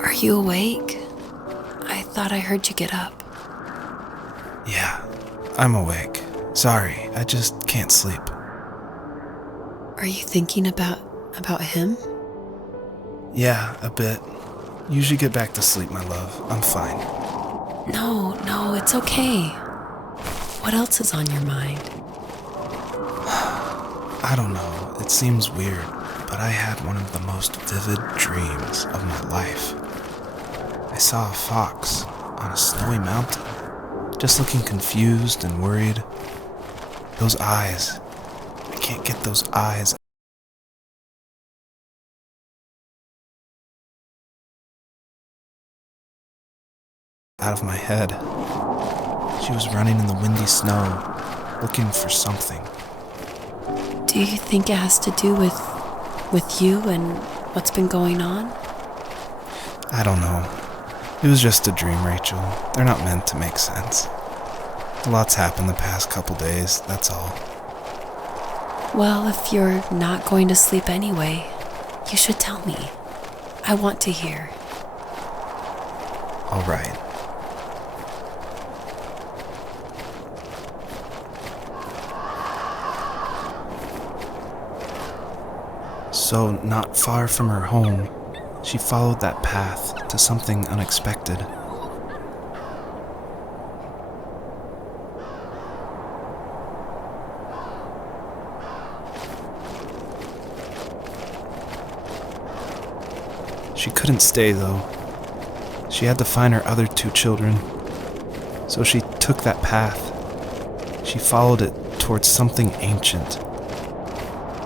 Are you awake? I thought I heard you get up. Yeah, I'm awake. Sorry, I just can't sleep. Are you thinking about him? Yeah, a bit. Usually get back to sleep, my love. I'm fine. No, it's okay. What else is on your mind? I don't know, it seems weird, but I had one of the most vivid dreams of my life. I saw a fox on a snowy mountain, just looking confused and worried. Those eyes, I can't get those eyes out of my head. She was running in the windy snow, looking for something. Do you think it has to do with you and what's been going on? I don't know. It was just a dream, Rachel. They're not meant to make sense. A lot's happened the past couple days, that's all. Well, if you're not going to sleep anyway, you should tell me. I want to hear. All right. So, not far from her home, she followed that path to something unexpected. She couldn't stay, though. She had to find her other 2 children. So she took that path. She followed it towards something ancient.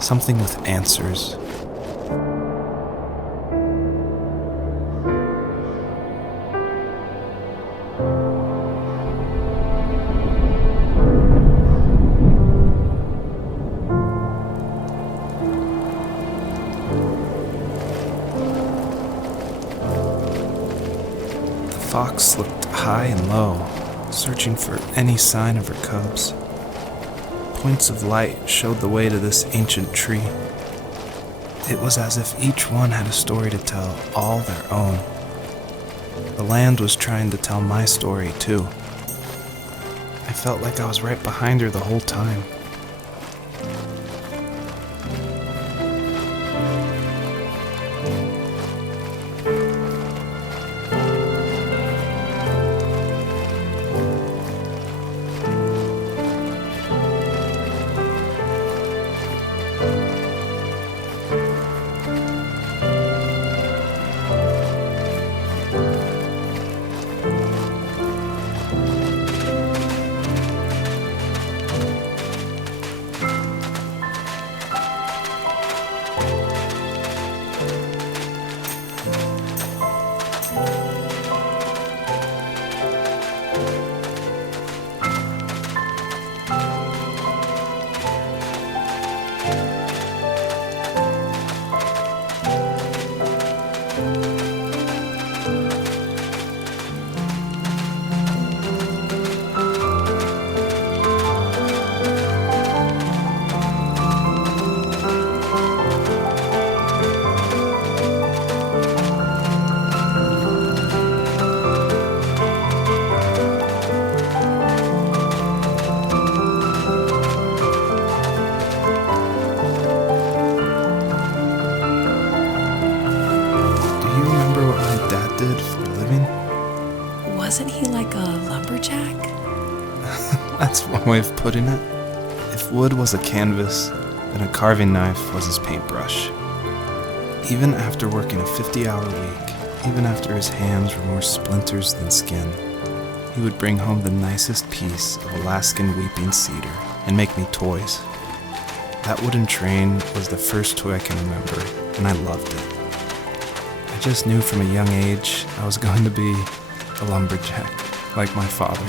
Something with answers. The fox looked high and low, searching for any sign of her cubs. Points of light showed the way to this ancient tree. It was as if each one had a story to tell, all their own. The land was trying to tell my story, too. I felt like I was right behind her the whole time. Did for a living? Wasn't he like a lumberjack? That's one way of putting it. If wood was a canvas, then a carving knife was his paintbrush. Even after working a 50-hour week, even after his hands were more splinters than skin, he would bring home the nicest piece of Alaskan weeping cedar and make me toys. That wooden train was the first toy I can remember, and I loved it. I just knew from a young age I was going to be a lumberjack, like my father.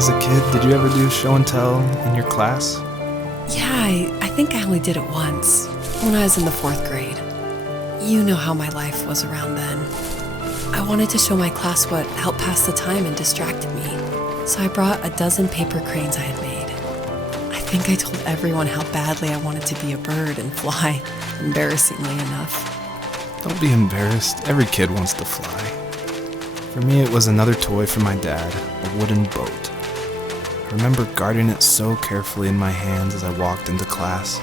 As a kid, did you ever do show and tell in your class? Yeah, I think I only did it once, when I was in the 4th grade. You know how my life was around then. I wanted to show my class what helped pass the time and distracted me, so I brought a dozen paper cranes I had made. I think I told everyone how badly I wanted to be a bird and fly, embarrassingly enough. Don't be embarrassed. Every kid wants to fly. For me, it was another toy from my dad, a wooden boat. I remember guarding it so carefully in my hands as I walked into class.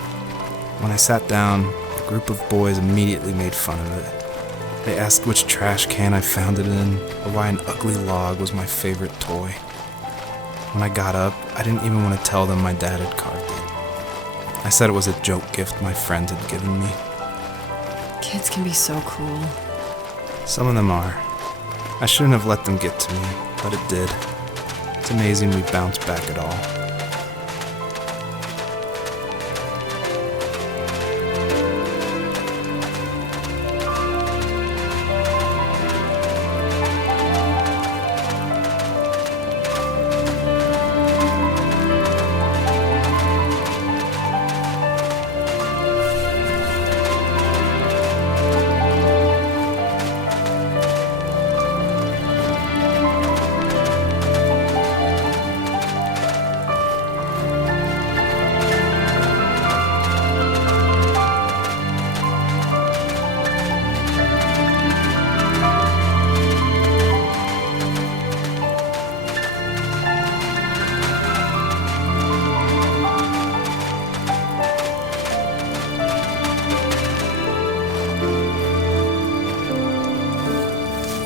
When I sat down, a group of boys immediately made fun of it. They asked which trash can I found it in, or why an ugly log was my favorite toy. When I got up, I didn't even want to tell them my dad had carved it. I said it was a joke gift my friend had given me. Kids can be so cruel. Some of them are. I shouldn't have let them get to me, but it did. It's amazing we bounced back at all.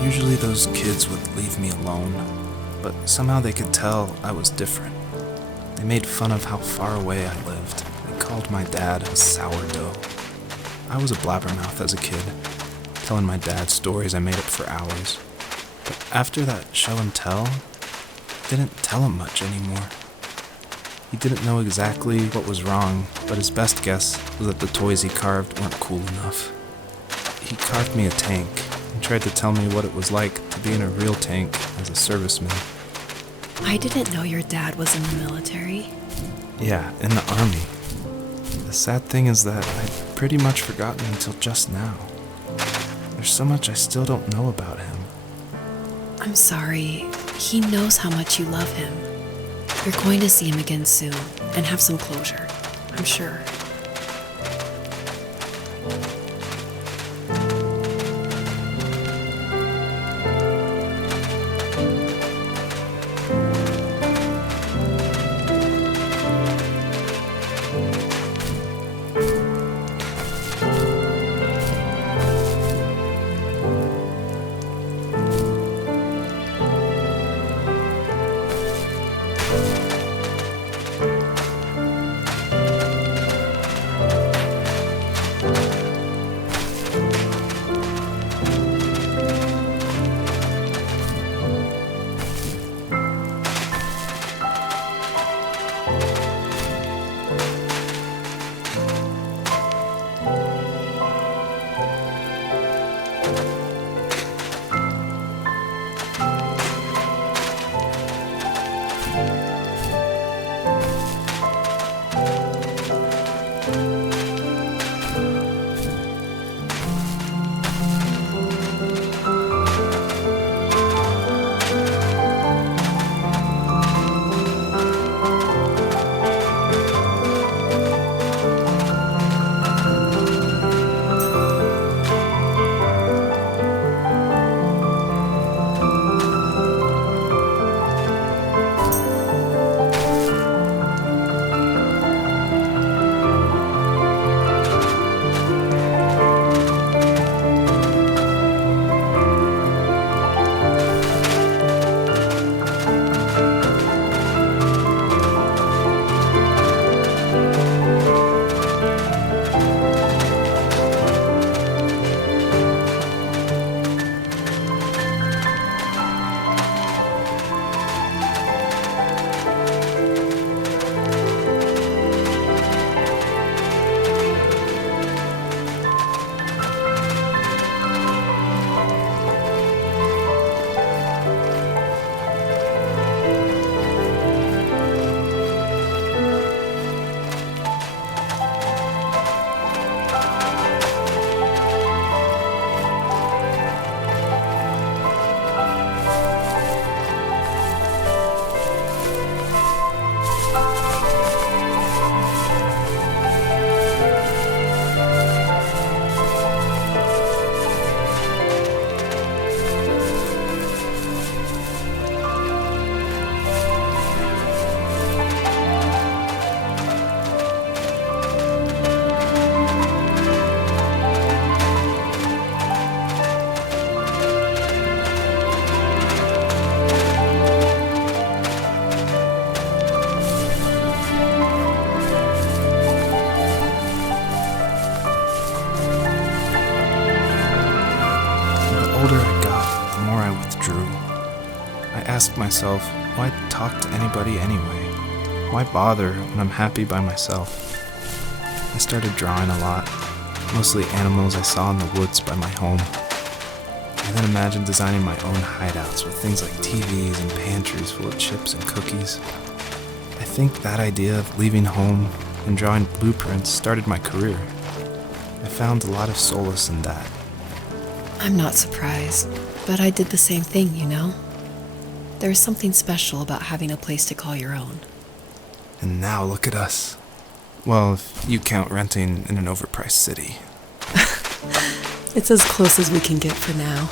Usually those kids would leave me alone, but somehow they could tell I was different. They made fun of how far away I lived. They called my dad a sourdough. I was a blabbermouth as a kid, telling my dad stories I made up for hours. But after that show and tell, I didn't tell him much anymore. He didn't know exactly what was wrong, but his best guess was that the toys he carved weren't cool enough. He carved me a tank and tried to tell me what it was like to be in a real tank as a serviceman. I didn't know your dad was in the military. Yeah, in the army. The sad thing is that I'd pretty much forgotten until just now. There's so much I still don't know about him. I'm sorry. He knows how much you love him. You're going to see him again soon and have some closure, I'm sure. older I got, the more I withdrew. I asked myself, why talk to anybody anyway? Why bother when I'm happy by myself? I started drawing a lot, mostly animals I saw in the woods by my home. I then imagined designing my own hideouts with things like TVs and pantries full of chips and cookies. I think that idea of leaving home and drawing blueprints started my career. I found a lot of solace in that. I'm not surprised, but I did the same thing, you know? There's something special about having a place to call your own. And now look at us. Well, if you count renting in an overpriced city. It's as close as we can get for now.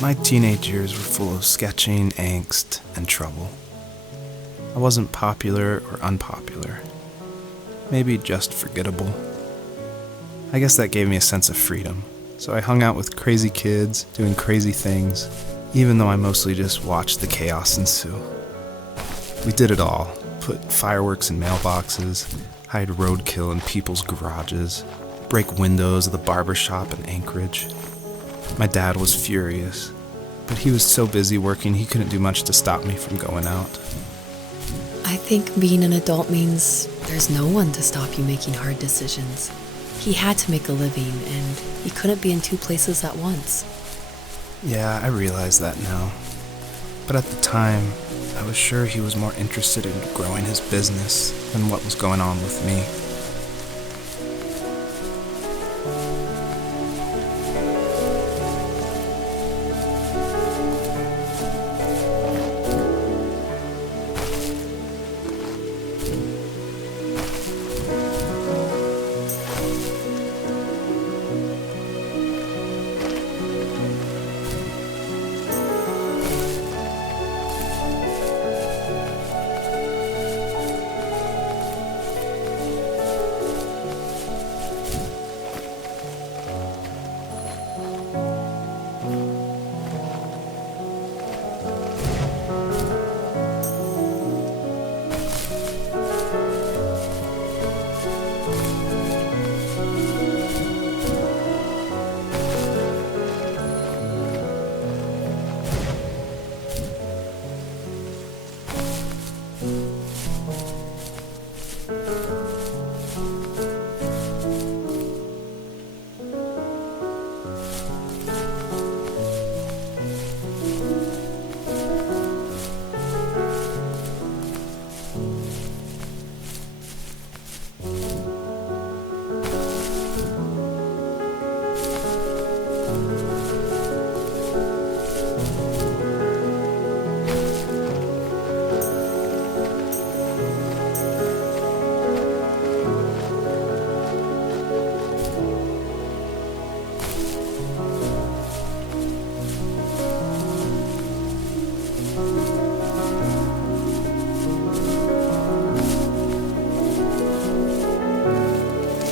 My teenage years were full of sketching, angst, and trouble. I wasn't popular or unpopular. Maybe just forgettable. I guess that gave me a sense of freedom, so I hung out with crazy kids, doing crazy things, even though I mostly just watched the chaos ensue. We did it all. Put fireworks in mailboxes, hide roadkill in people's garages, break windows of the barber shop in Anchorage. My dad was furious, but he was so busy working he couldn't do much to stop me from going out. I think being an adult means there's no one to stop you making hard decisions. He had to make a living, and he couldn't be in two places at once. Yeah, I realize that now. But at the time, I was sure he was more interested in growing his business than what was going on with me.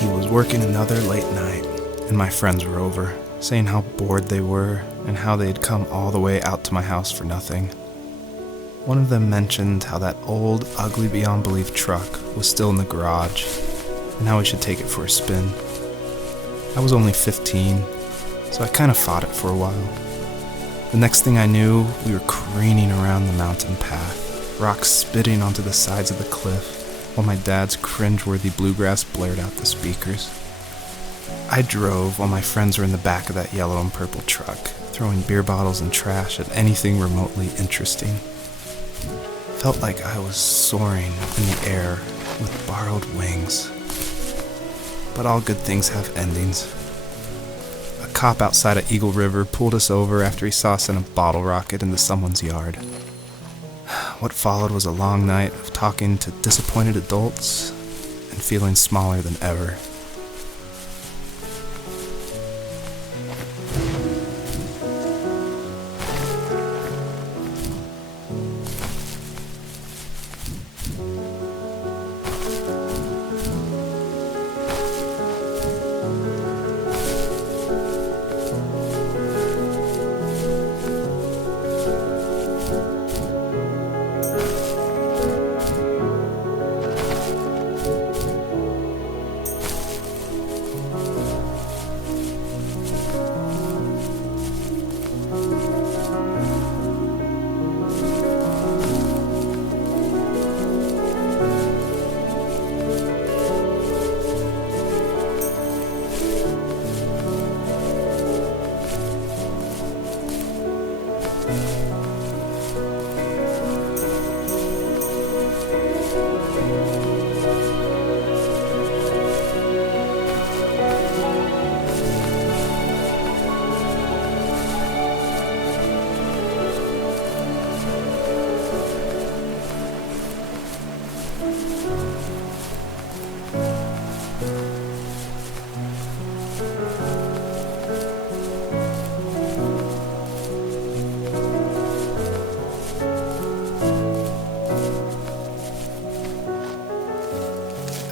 He was working another late night, and my friends were over, saying how bored they were and how they had come all the way out to my house for nothing. One of them mentioned how that old, ugly beyond belief truck was still in the garage, and how we should take it for a spin. I was only 15, so I kind of fought it for a while. The next thing I knew, we were careening around the mountain path, rocks spitting onto the sides of the cliff, while my dad's cringeworthy bluegrass blared out the speakers. I drove while my friends were in the back of that yellow and purple truck, throwing beer bottles and trash at anything remotely interesting. Felt like I was soaring in the air with borrowed wings. But all good things have endings. A cop outside of Eagle River pulled us over after he saw us in a bottle rocket into someone's yard. What followed was a long night of talking to disappointed adults and feeling smaller than ever.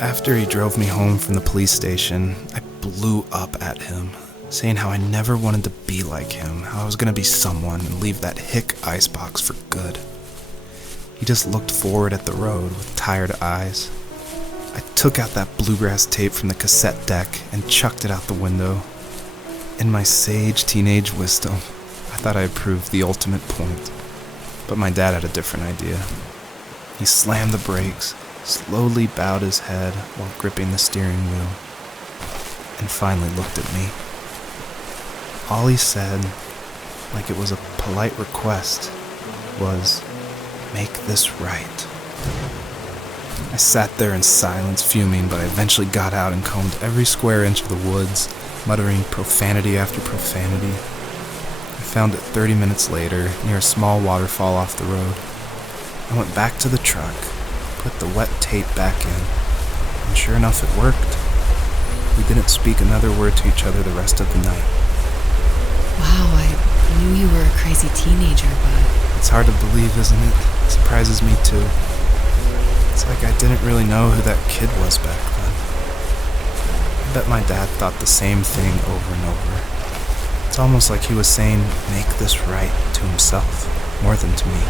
After he drove me home from the police station, I blew up at him, saying how I never wanted to be like him, how I was going to be someone and leave that hick icebox for good. He just looked forward at the road with tired eyes. I took out that bluegrass tape from the cassette deck and chucked it out the window. In my sage teenage wisdom, I thought I had proved the ultimate point, but my dad had a different idea. He slammed the brakes, slowly bowed his head while gripping the steering wheel, and finally looked at me. All he said, like it was a polite request, was, "Make this right." I sat there in silence, fuming, but I eventually got out and combed every square inch of the woods, muttering profanity after profanity. I found it 30 minutes later, near a small waterfall off the road. I went back to the truck, put the wet tape back in, and sure enough, it worked. We didn't speak another word to each other the rest of the night. Wow, I knew you were a crazy teenager, but... It's hard to believe, isn't it? It surprises me too. It's like I didn't really know who that kid was back then. I bet my dad thought the same thing over and over. It's almost like he was saying, "Make this right," to himself, more than to me.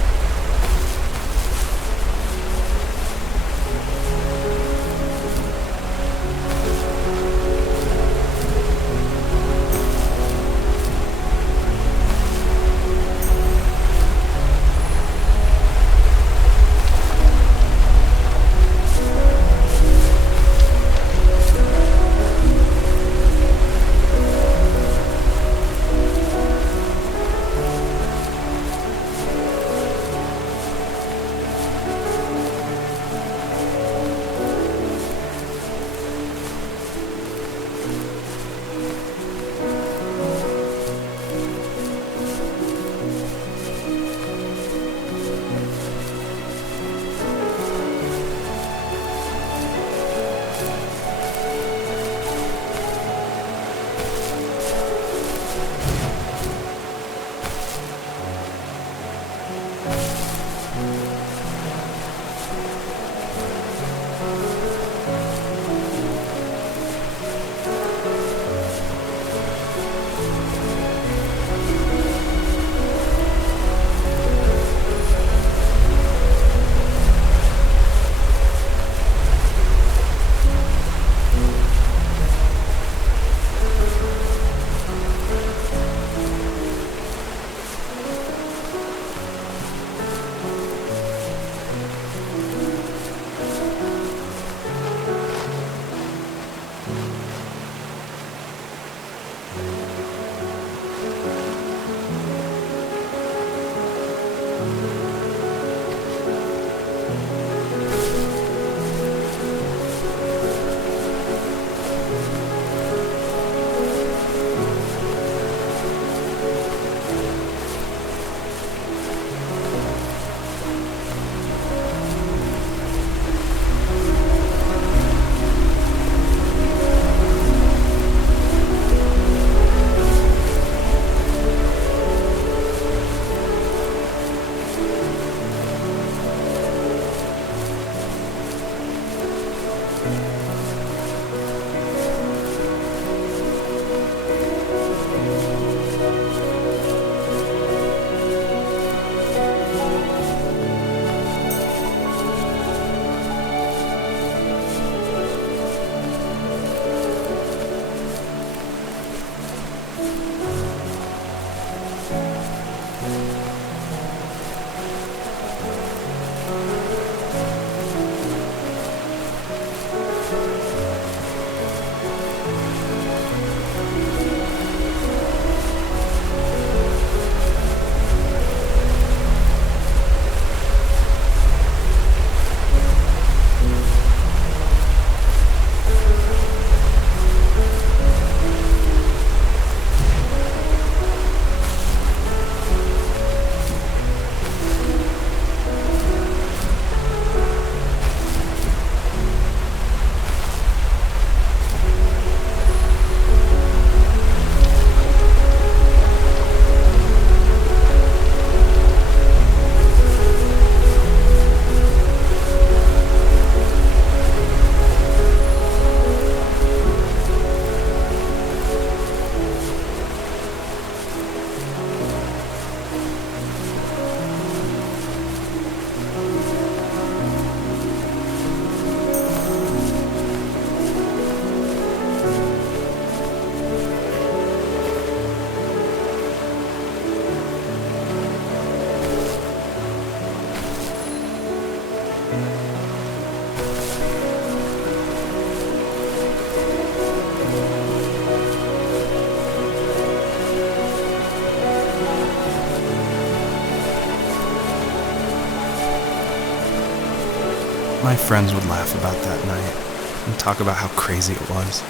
My friends would laugh about that night and talk about how crazy it was,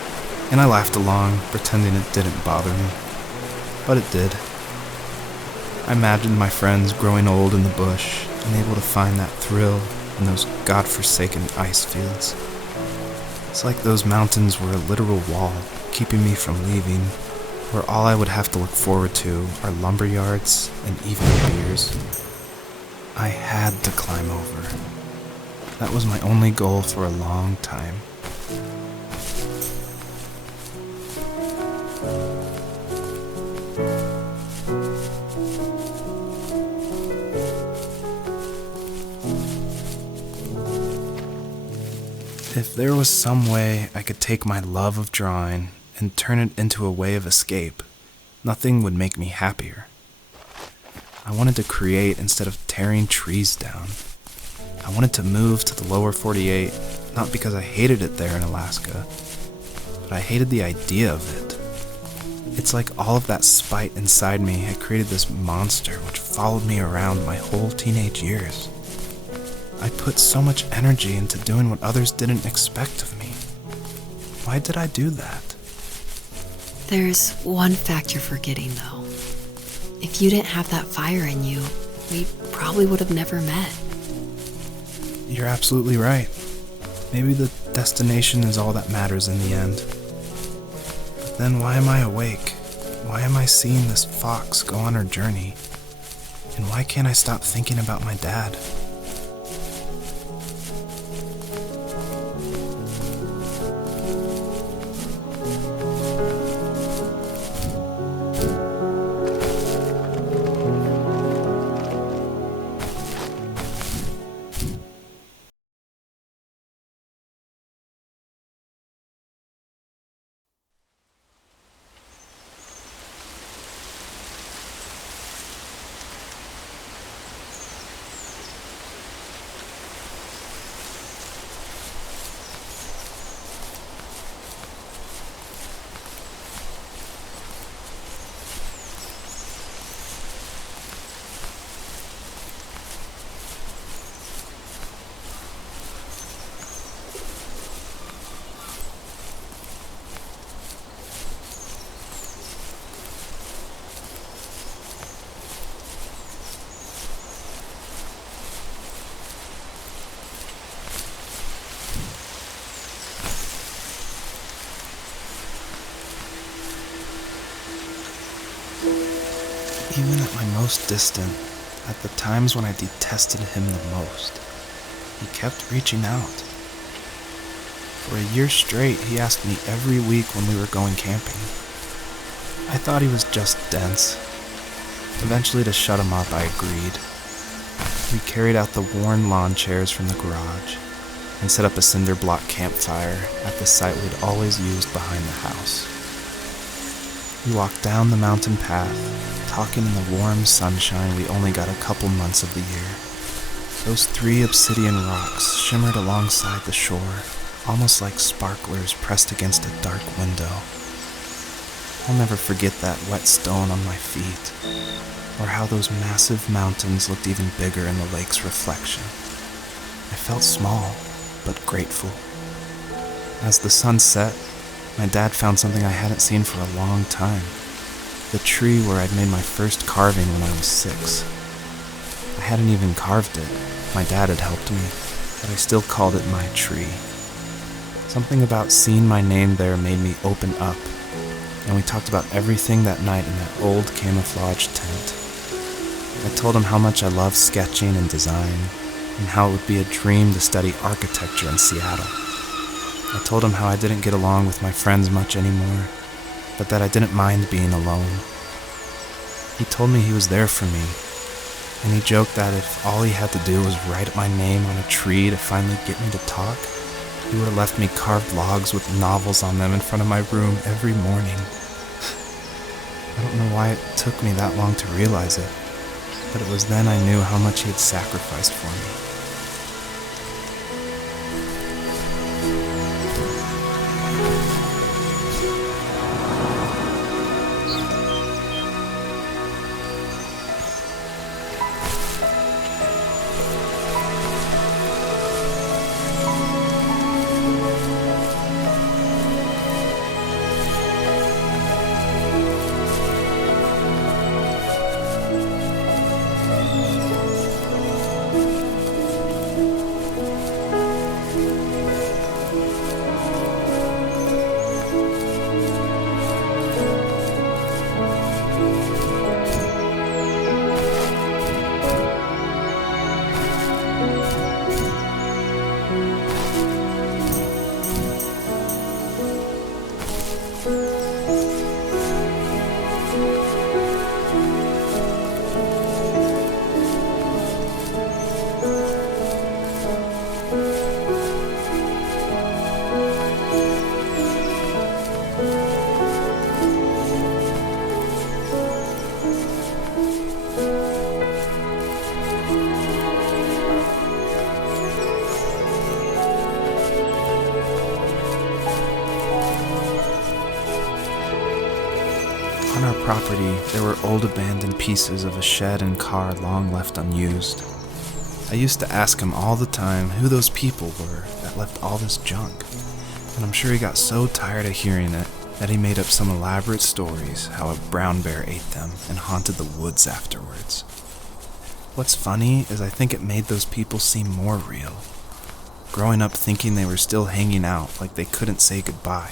and I laughed along, pretending it didn't bother me. But it did. I imagined my friends growing old in the bush and able to find that thrill in those godforsaken ice fields. It's like those mountains were a literal wall keeping me from leaving, where all I would have to look forward to are lumber yards and evening beers. I had to climb over. That was my only goal for a long time. If there was some way I could take my love of drawing and turn it into a way of escape, nothing would make me happier. I wanted to create instead of tearing trees down. I wanted to move to the lower 48, not because I hated it there in Alaska, but I hated the idea of it. It's like all of that spite inside me had created this monster which followed me around my whole teenage years. I put so much energy into doing what others didn't expect of me. Why did I do that? There's one fact you're forgetting, though. If you didn't have that fire in you, we probably would have never met. You're absolutely right. Maybe the destination is all that matters in the end. But then why am I awake? Why am I seeing this fox go on her journey? And why can't I stop thinking about my dad? Even at my most distant, at the times when I detested him the most, he kept reaching out. For a year straight, he asked me every week when we were going camping. I thought he was just dense. Eventually, to shut him up, I agreed. We carried out the worn lawn chairs from the garage and set up a cinder block campfire at the site we'd always used behind the house. We walked down the mountain path, talking in the warm sunshine we only got a couple months of the year. Those 3 obsidian rocks shimmered alongside the shore, almost like sparklers pressed against a dark window. I'll never forget that wet stone on my feet, or how those massive mountains looked even bigger in the lake's reflection. I felt small, but grateful. As the sun set, my dad found something I hadn't seen for a long time. The tree where I'd made my first carving when I was 6. I hadn't even carved it. My dad had helped me, but I still called it my tree. Something about seeing my name there made me open up, and we talked about everything that night in that old camouflage tent. I told him how much I loved sketching and design, and how it would be a dream to study architecture in Seattle. I told him how I didn't get along with my friends much anymore, but that I didn't mind being alone. He told me he was there for me, and he joked that if all he had to do was write my name on a tree to finally get me to talk, he would have left me carved logs with novels on them in front of my room every morning. I don't know why it took me that long to realize it, but it was then I knew how much he had sacrificed for me. On our property, there were old abandoned pieces of a shed and car long left unused. I used to ask him all the time who those people were that left all this junk, and I'm sure he got so tired of hearing it that he made up some elaborate stories how a brown bear ate them and haunted the woods afterwards. What's funny is I think it made those people seem more real, growing up thinking they were still hanging out like they couldn't say goodbye.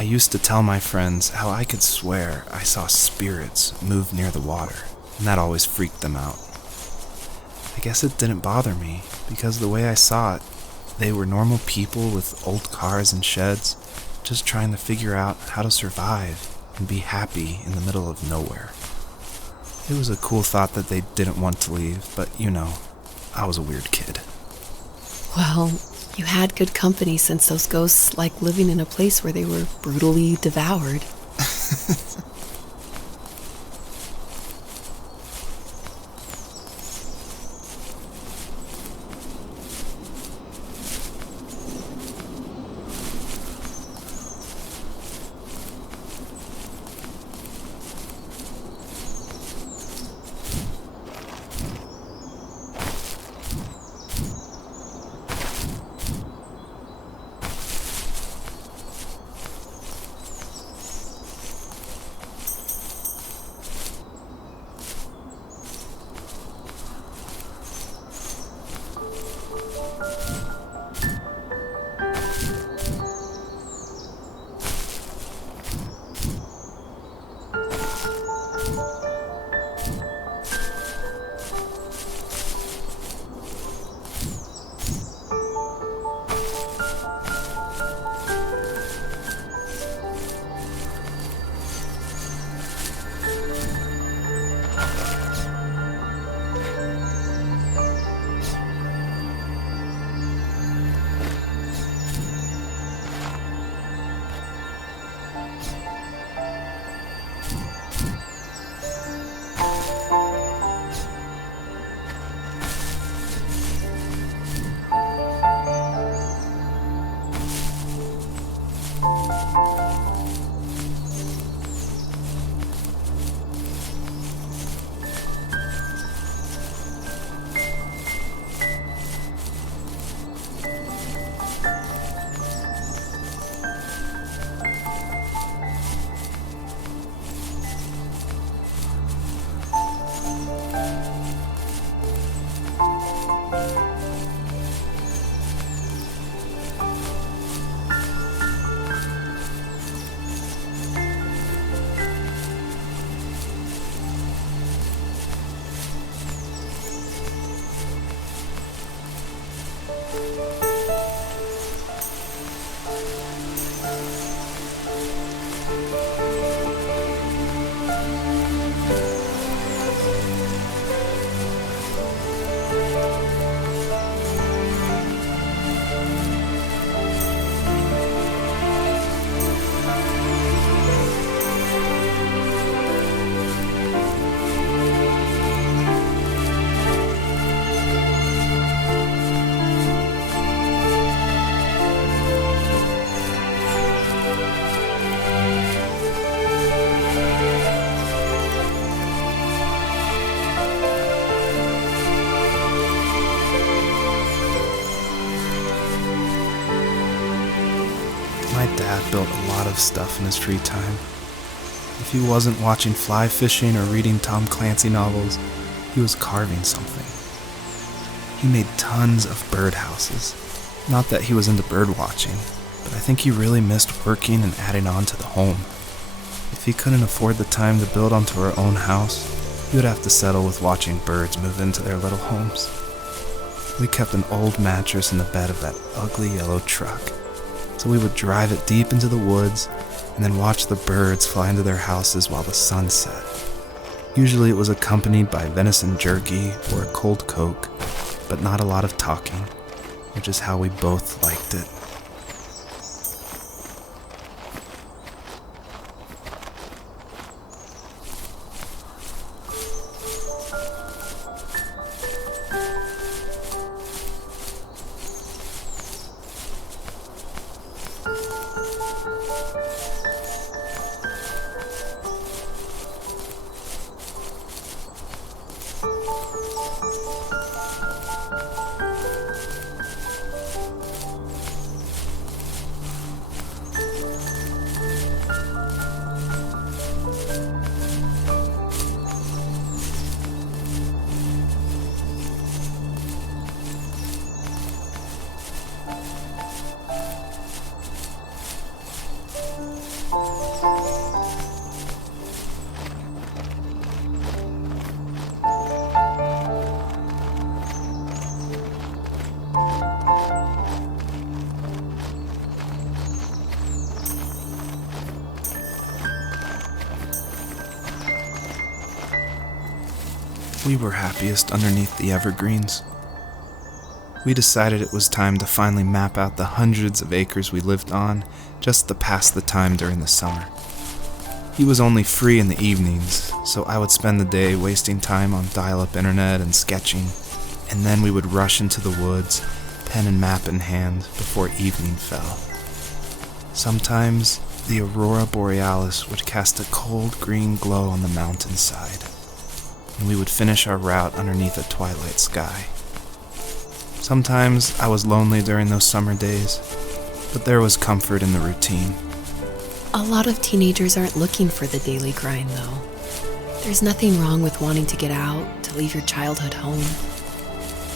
I used to tell my friends how I could swear I saw spirits move near the water, and that always freaked them out. I guess it didn't bother me, because the way I saw it, they were normal people with old cars and sheds, just trying to figure out how to survive and be happy in the middle of nowhere. It was a cool thought that they didn't want to leave, but I was a weird kid. Well, you had good company since those ghosts like living in a place where they were brutally devoured. built a lot of stuff in his free time. If he wasn't watching fly fishing or reading Tom Clancy novels, he was carving something. He made tons of birdhouses. Not that he was into bird watching, but I think he really missed working and adding on to the home. If he couldn't afford the time to build onto our own house, he would have to settle with watching birds move into their little homes. We kept an old mattress in the bed of that ugly yellow truck, so we would drive it deep into the woods and then watch the birds fly into their houses while the sun set. Usually it was accompanied by venison jerky or a cold Coke, but not a lot of talking, which is how we both liked it. We were happiest underneath the evergreens. We decided it was time to finally map out the hundreds of acres we lived on just to pass the time during the summer. He was only free in the evenings, so I would spend the day wasting time on dial-up internet and sketching, and then we would rush into the woods, pen and map in hand, before evening fell. Sometimes the aurora borealis would cast a cold green glow on the mountainside, and we would finish our route underneath a twilight sky. Sometimes I was lonely during those summer days, but there was comfort in the routine. A lot of teenagers aren't looking for the daily grind, though. There's nothing wrong with wanting to get out, to leave your childhood home.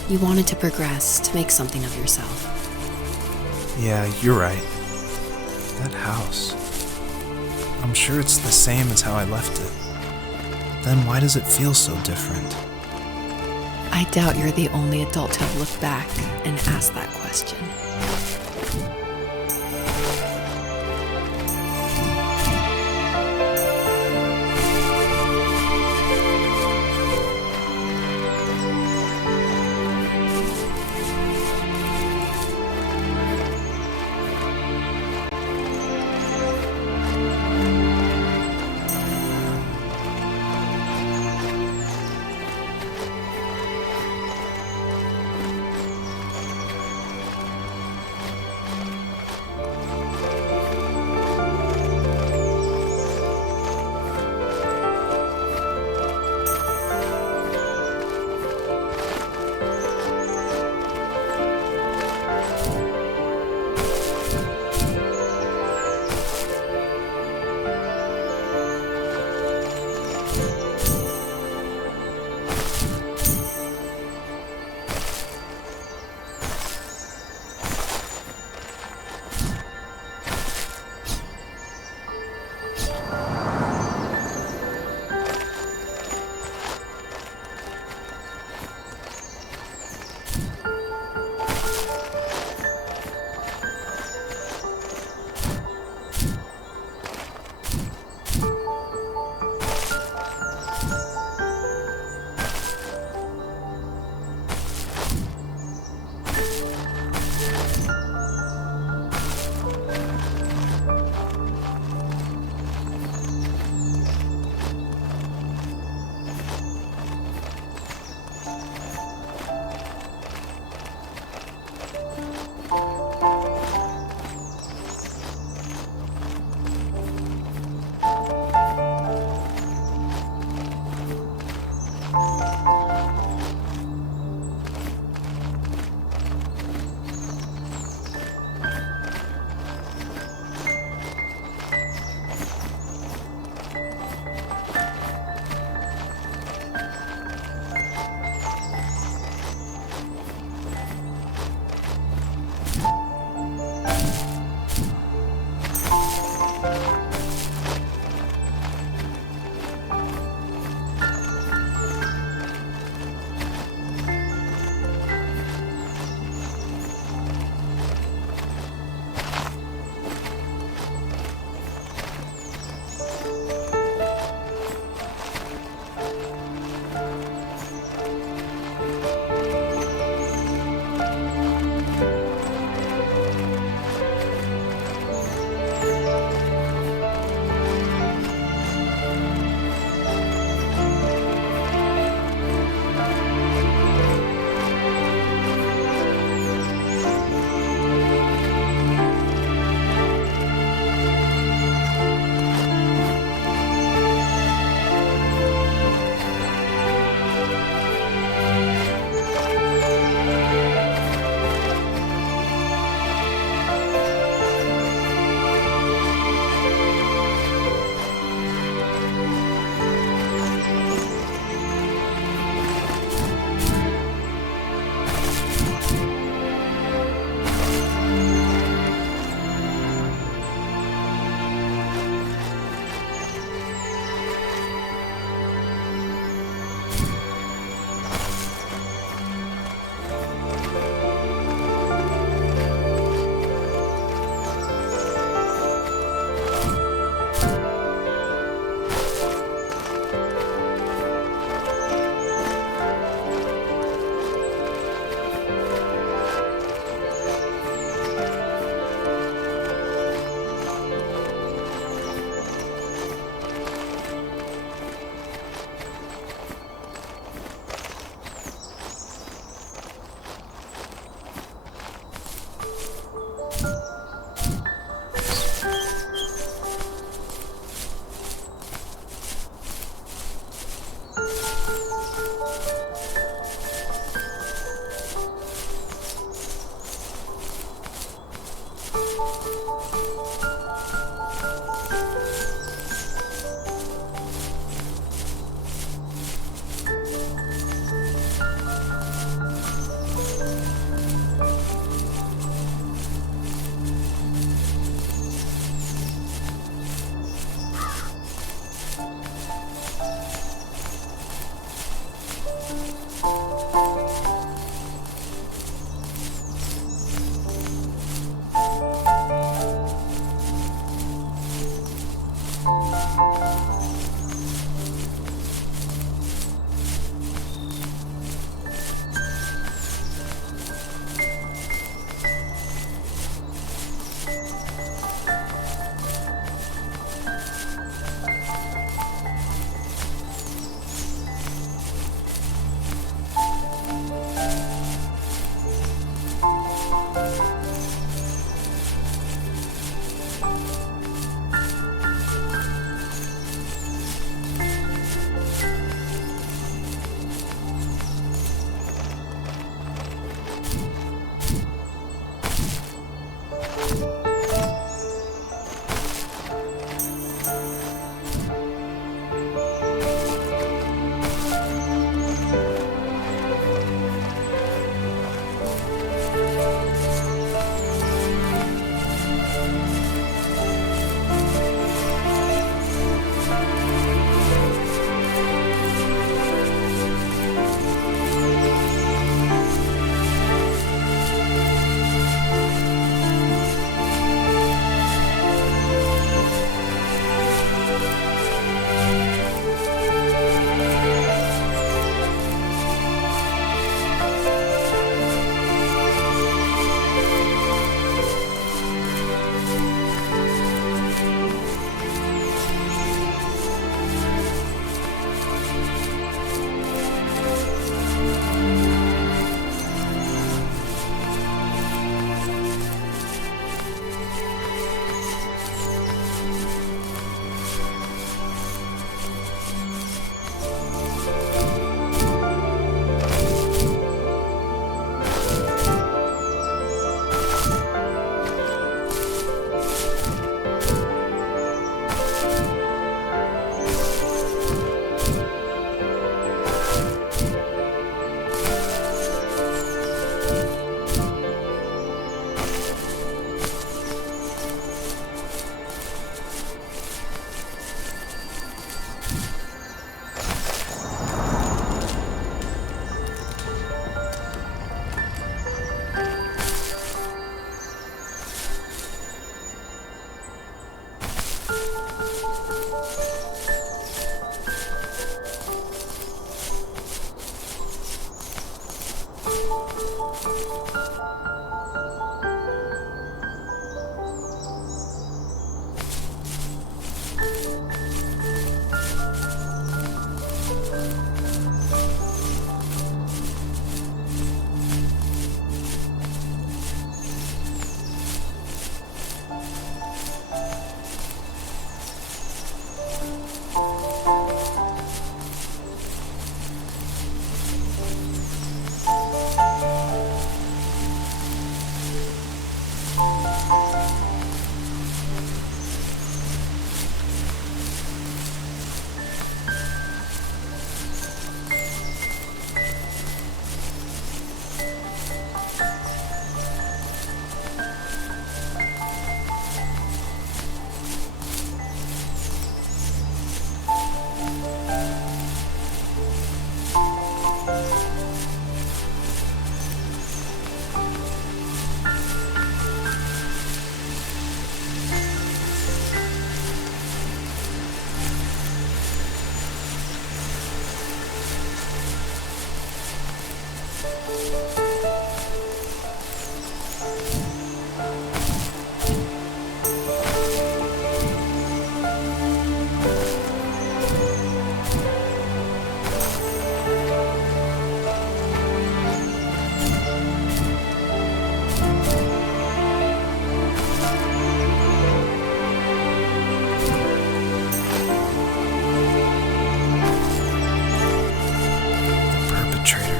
You wanted to progress, to make something of yourself. Yeah, you're right. That house. I'm sure it's the same as how I left it. Then why does it feel so different? I doubt you're the only adult to have looked back and asked that question.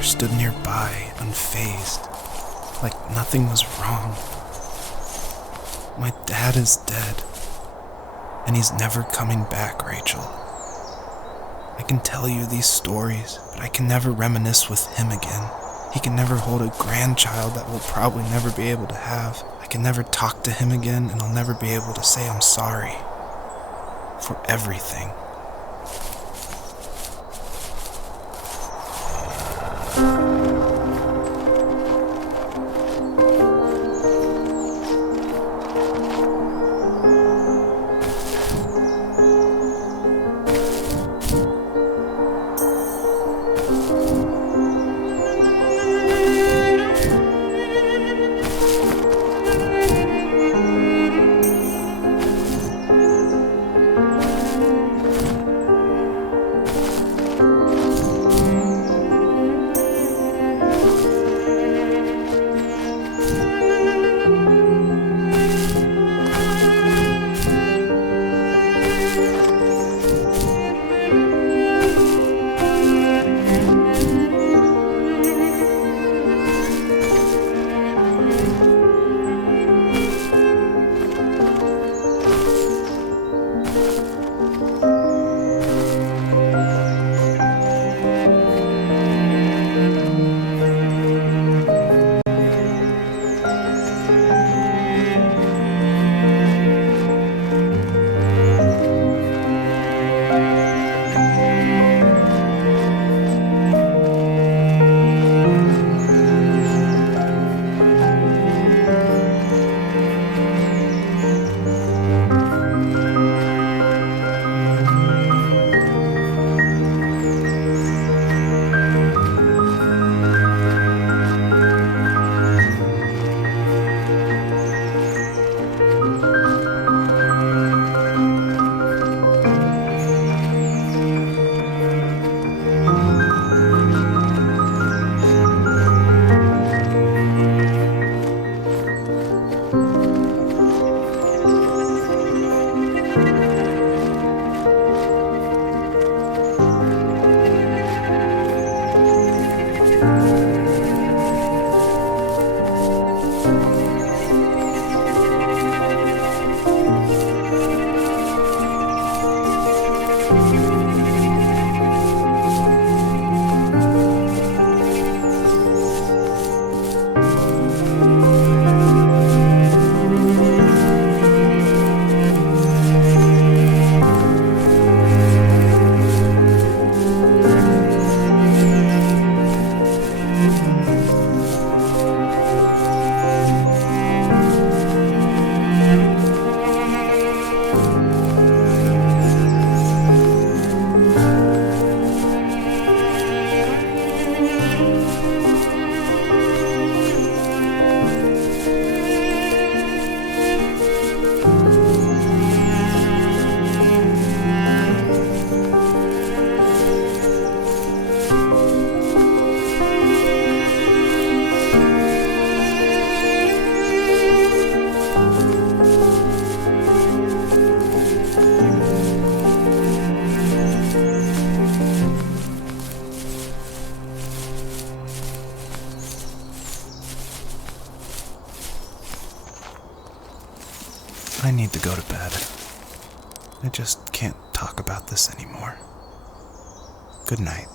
Stood nearby, unfazed, like nothing was wrong. My dad is dead, and he's never coming back, Rachel. I can tell you these stories, but I can never reminisce with him again. He can never hold a grandchild that we'll probably never be able to have. I can never talk to him again, and I'll never be able to say I'm sorry for everything. I just can't talk about this anymore. Good night.